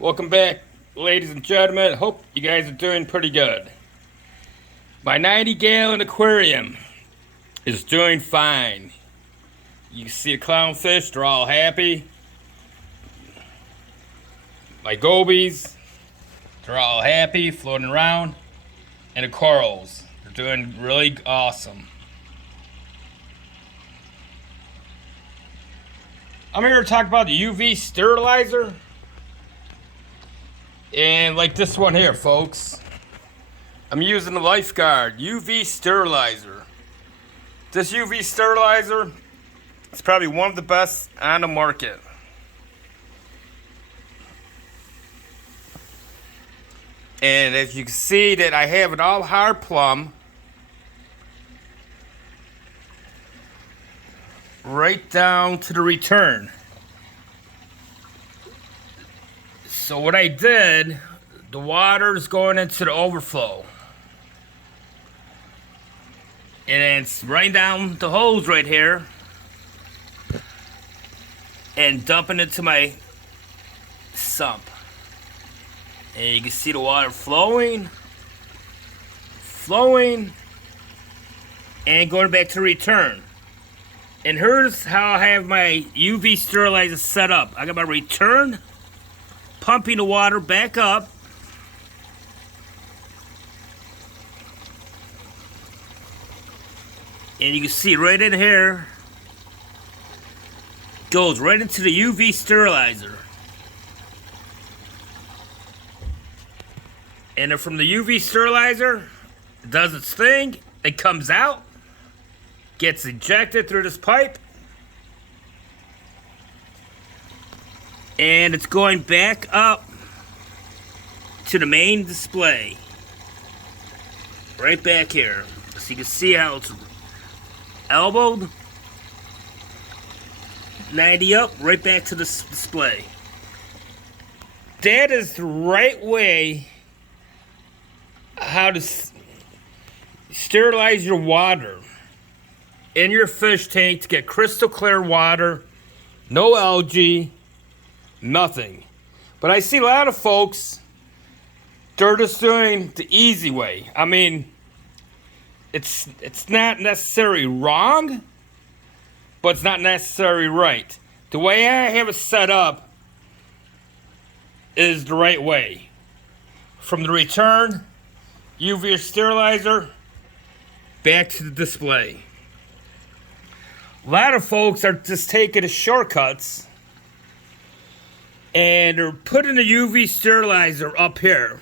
Welcome back, ladies and gentlemen. Hope you guys are doing pretty good. My 90-gallon aquarium is doing fine. You can see the clownfish, they're all happy. My gobies, they're all happy, floating around. And the corals, they're doing really awesome. I'm here to talk about the UV sterilizer. And like this one here, folks. I'm using the Lifegard UV Sterilizer. This UV sterilizer is probably one of the best on the market. And as you can see that I have it all hard plumb. Right down to the return. So what I did, the water is going into the overflow. And it's right down the hose right here. And dumping into my sump. And you can see the water flowing. And going back to the return. And here's how I have my UV sterilizer set up. I got my return, pumping the water back up. And you can see right in here, goes right into the UV sterilizer. And then from the UV sterilizer, it does its thing, it comes out, gets ejected through this pipe, and it's going back up to the main display. Right back here. So you can see how it's elbowed. 90 up, right back to the display. That is the right way how to sterilize your water in your fish tank to get crystal clear water, no algae, nothing. But I see a lot of folks, they're just doing the easy way. I mean, it's not necessarily wrong, but it's not necessarily right. The way I have it set up is the right way. From the return, UV sterilizer, back to the display. A lot of folks are just taking the shortcuts and they're putting the UV sterilizer up here.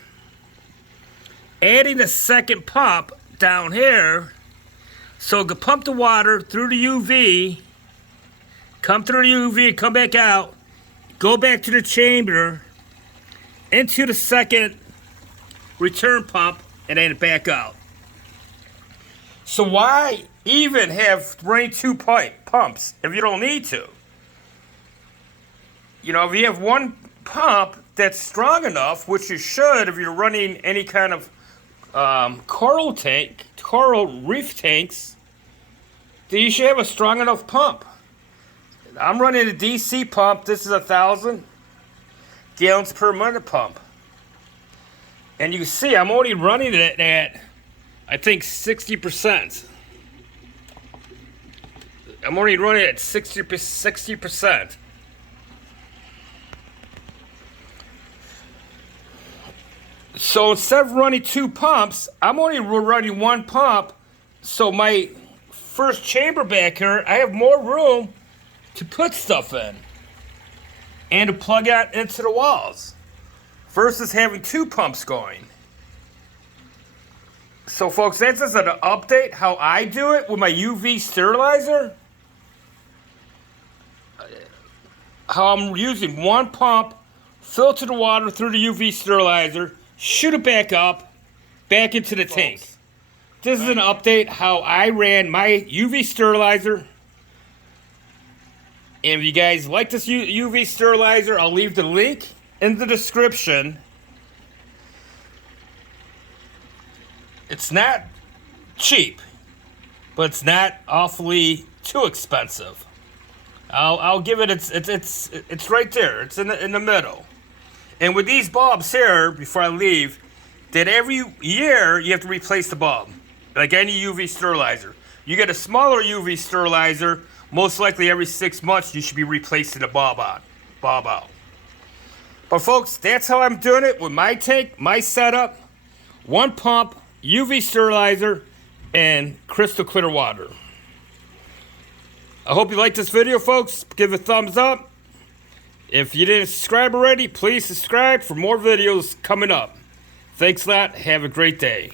Adding a second pump down here so it can pump the water through the UV, come through the UV, come back out, go back to the chamber, into the second return pump, and then back out. So why even have running two pumps if you don't need to? You know, if you have one pump that's strong enough, which you should if you're running any kind of coral reef tanks, then you should have a strong enough pump. I'm running a DC pump. This is 1,000 gallons per minute pump. And you can see I'm only running it at, I think, 60%. I'm only running at 60%. So instead of running two pumps, I'm only running one pump. So my first chamber back here, I have more room to put stuff in and to plug out into the walls versus having two pumps going. So folks, that's just an update how I do it with my UV sterilizer. How I'm using one pump, filter the water through the UV sterilizer, shoot it back up, back into the tank. This is an update how I ran my UV sterilizer. And if you guys like this UV sterilizer, I'll leave the link in the description. It's not cheap, but it's not awfully too expensive. I'll give it. It's right there. It's in the middle. And with these bulbs here, before I leave, that every year you have to replace the bulb, like any UV sterilizer. You get a smaller UV sterilizer, most likely every 6 months you should be replacing the bulb out. But folks, that's how I'm doing it with my tank, my setup. 1 pump, UV sterilizer, and crystal clear water. I hope you liked this video, folks. Give a thumbs up. If you didn't subscribe already, please subscribe for more videos coming up. Thanks a lot. Have a great day.